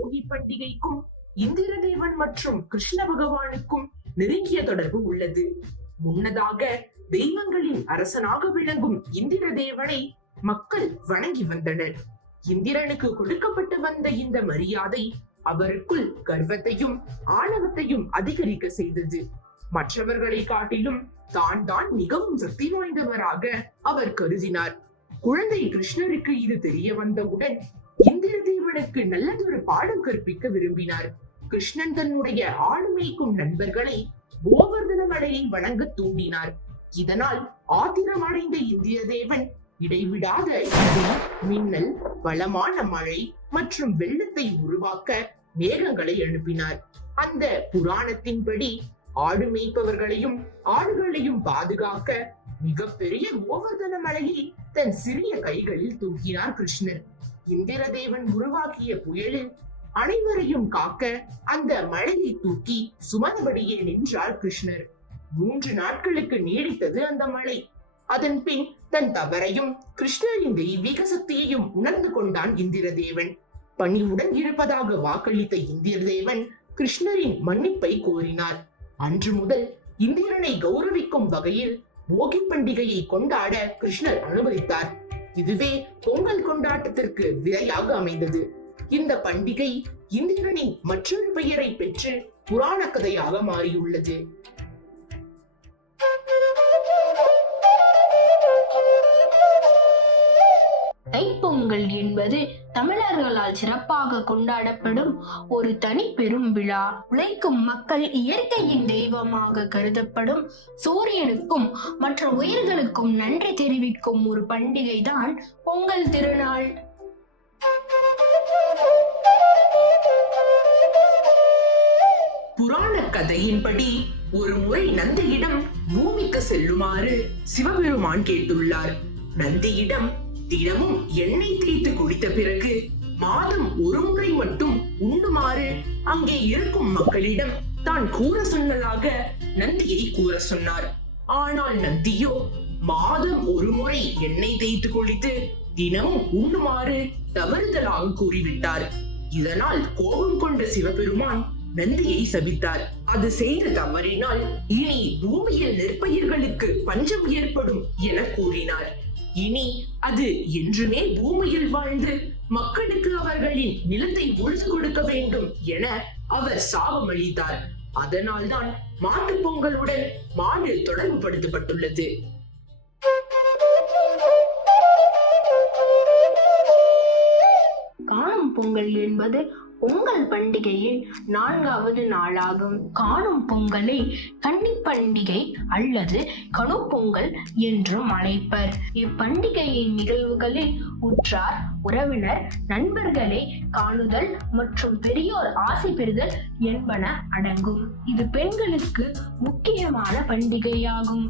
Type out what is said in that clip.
போகி பண்டிகைக்கும் இந்திர தேவன் மற்றும் கிருஷ்ண பகவானுக்கும் நெருங்கிய தொடர்பு உள்ளது. முன்னதாக தெய்வங்களின் அரசனாக விளங்கும் இந்திர தேவனை மக்கள் வணங்கி வந்தனர். இந்திரனுக்கு கொடுக்கப்பட்டு வந்த இந்த மரியாதை அவருக்குள் கர்வத்தையும் ஆணவத்தையும் அதிகரிக்க செய்தது. மற்றவர்களை காட்டிலும் தான் தான் மிகவும் சக்தி வாய்ந்தவராக அவர் கருதினார். குழந்தை கிருஷ்ணருக்கு இது தெரிய வந்தவுடன் இந்திர தேவனுக்கு நல்லதொரு பாடம் கற்பிக்க விரும்பினார். கிருஷ்ணன் தன்னுடைய ஆளுமைக்கும் நண்பர்களை கோவர்தன மலையை வணங்க தூண்டினார். இதனால் ஆத்திரமடைந்த இந்திய தேவன் இடைவிடாத மின்னல் பலமான மழை மற்றும் வெள்ளத்தை உருவாக்க மேகங்களை அனுப்பினார். அந்த புராணத்தின்படி ஆடு மேய்ப்பவர்களையும் ஆடுகளையும் பாதுகாக்க மிகப்பெரிய கோவர்தன மலையை தன் சிறிய கைகளில் தூக்கினார் கிருஷ்ணன். இந்திரதேவன் உருவாக்கிய புயலில் அனைவரையும் காக்க அந்த மலையை தூக்கி சுமந்தபடியே நின்றார் கிருஷ்ணர். மூன்று நாட்களுக்கு நீடித்தது அந்த மழை. அதன் பின் தன் தவறையும் கிருஷ்ணரின் தெய்வீக சக்தியையும் உணர்ந்து கொண்டான் இந்திரதேவன். பணிவுடன் இருப்பதாக வாக்களித்த இந்திரதேவன் கிருஷ்ணரின் மன்னிப்பை கோரினார். அன்று முதல் இந்திரனை கௌரவிக்கும் வகையில் போகி பண்டிகையை கொண்டாட கிருஷ்ணர் அனுமதித்தார். இதுவே பொங்கல் கொண்டாட்டத்திற்கு விலையாக அமைந்தது. இந்த பண்டிகை இந்திரனின் மற்றொரு பெயரை பெற்று புராண கதையாக மாறியுள்ளது. தைப்பொங்கல் என்பது தமிழர்களால் சிறப்பாக கொண்டாடப்படும் ஒரு தனி பெரும் விழா. உழைக்கும் மக்கள் இயற்கையின் தெய்வமாக கருதப்படும். சூரியனுக்கும் மற்ற உயிர்களுக்கும் நன்றி தெரிவிக்கும் ஒரு பண்டிகை தான் பொங்கல் திருநாள். புராண கதையின்படி ஒரு முறை நந்தியிடம் பூமிக்கு செல்லுமாறு சிவபெருமான் கேட்டுள்ளார். நந்தியிடம் தினமும் எண்ணெய் தேய்த்து குளித்த பிறகு மாதம் ஒரு முறை மட்டும் உண்ணுமாறு அங்கே இருக்கும் மக்களிடம் தான் கூற சொன்னதாக நந்தியை கூற சொன்னார். ஆனால் நந்தியோ மாதம் ஒரு முறை எண்ணெய் தேய்த்து குளித்து தினமும் உண்ணுமாறு தவறுதலாக கூறிவிட்டார். இதனால் கோபம் கொண்ட சிவபெருமான் நந்தியை சபித்தார். அது செய்த தவறினால் இனி பூமியில் நெற்பயிர்களுக்கு பஞ்சம் ஏற்படும் என கூறினார். இனி அது என்றுமே பூமியில் வாழ்ந்து மக்களுக்கு அவர்களின் நிலத்தை உழுது கொடுக்க வேண்டும் என அவர் சாபம் அளித்தார் அதனால்தான் மாட்டுப் பொங்கலுடன் மாடு தொடர்பு படுத்தப்பட்டுள்ளது காணும் பொங்கல் என்பது பொங்கல் பண்டிகையில் நான்காவது நாளாகும். காணும் பொங்கலை கன்னி பண்டிகை அல்லது கணு பொங்கல் என்றும் அழைப்பர். இப்பண்டிகையின் நிகழ்வுகளில் உற்றார் உறவினர் நண்பர்களை காணுதல் மற்றும் பெரியோர் ஆசை பெறுதல் என்பன அடங்கும். இது பெண்களுக்கு முக்கியமான பண்டிகையாகும்.